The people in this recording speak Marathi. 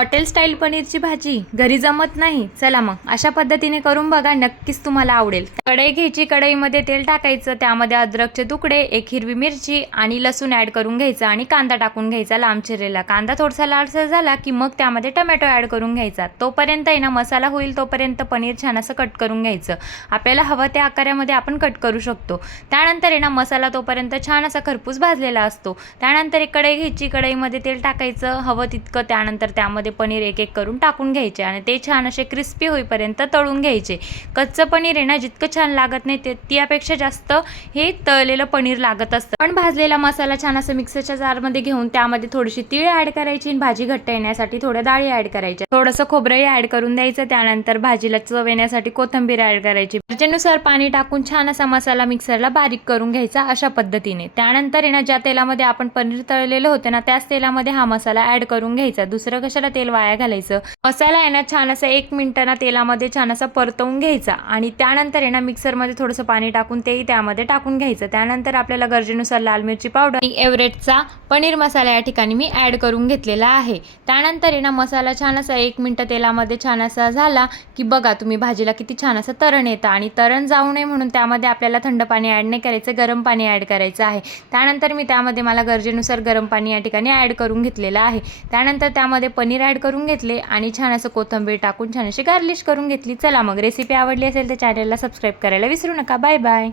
हॉटेल स्टाईल पनीरची भाजी घरी जमत नाही, चला मग अशा पद्धतीने करून बघा, नक्कीच तुम्हाला आवडेल। कढई घ्यायची, कढईमध्ये तेल टाकायचं, त्यामध्ये अद्रकचे तुकडे, एक हिरवी मिरची आणि लसूण ॲड करून घ्यायचा आणि कांदा टाकून घ्यायचा लांब चिरलेला। कांदा थोडासा लालसर झाला की मग त्यामध्ये टोमॅटो ॲड करून घ्यायचा। तोपर्यंत आहे ना मसाला होईल तोपर्यंत पनीर छान असं कट करून घ्यायचं। आपल्याला हवं त्या आकारामध्ये आपण कट करू शकतो। त्यानंतर आहे ना मसाला तोपर्यंत छान असा खरपूस भाजलेला असतो। त्यानंतर एक कढई घ्यायची, कढईमध्ये तेल टाकायचं हवं तितकं, त्यानंतर त्यामध्ये पनीर एक एक करून टाकून घ्यायचे आणि ते छान असे क्रिस्पी होईपर्यंत तळून घ्यायचे। कच्चं पनीर आहे ना जितकं छान लागत नाही ते त्यापेक्षा जास्त हे तळलेलं पनीर लागत असतं। पण भाजलेला मसाला छान असं मिक्सरच्या जारमध्ये घेऊन त्यामध्ये थोडीशी तीळ ॲड करायची आणि भाजी घट्ट येण्यासाठी थोड्या डाळी ॲड करायच्या, थोडंसं खोबरंही ॲड करून द्यायचं। त्यानंतर भाजीला चव येण्यासाठी कोथिंबीर ॲड करायची, गरजेनुसार पाणी टाकून छान असा मसाला मिक्सरला बारीक करून घ्यायचा अशा पद्धतीने। त्यानंतर आहे ना ज्या तेलामध्ये आपण पनीर तळलेलं होतं ना त्याच तेलामध्ये हा मसाला ॲड करून घ्यायचा, दुसरं कशाला तेल वाया घालायचं। मसाला आहे ना छान असं 1 मिनिट ना तेलामध्ये छान असं परतवून घ्यायचा आणि त्यानंतर आहे ना मिक्सरमध्ये थोडंसं पाणी टाकून तेही त्यामध्ये टाकून घ्यायचं। त्यानंतर आपल्याला गरजेनुसार लाल मिरची पावडर आणि एव्हरेस्टचा पनीर मसाला या ठिकाणी मी ॲड करून घेतलेला आहे। त्यानंतर आहे ना मसाला छान असा 1 मिनिट तेलामध्ये छान असा झाला की बघा तुम्ही भाजीला किती छान असं तरण येतं आणि तरण जाऊ नये म्हणून त्यामध्ये आपल्याला थंड पाणी ॲड नाही करायचं, गरम पाणी ॲड करायचं आहे। त्यानंतर मी त्यामध्ये मला गरजेनुसार गरम पाणी या ठिकाणी ॲड करून घेतलेलं आहे। त्यानंतर त्यामध्ये पनीर ॲड करून घेतले आणि छान असं कोथिंबीर टाकून छान अशी गार्निश करून घेतली। चला मग रेसिपी आवडली असेल तर चॅनलला सबस्क्राईब करायला विसरू नका। Bye bye.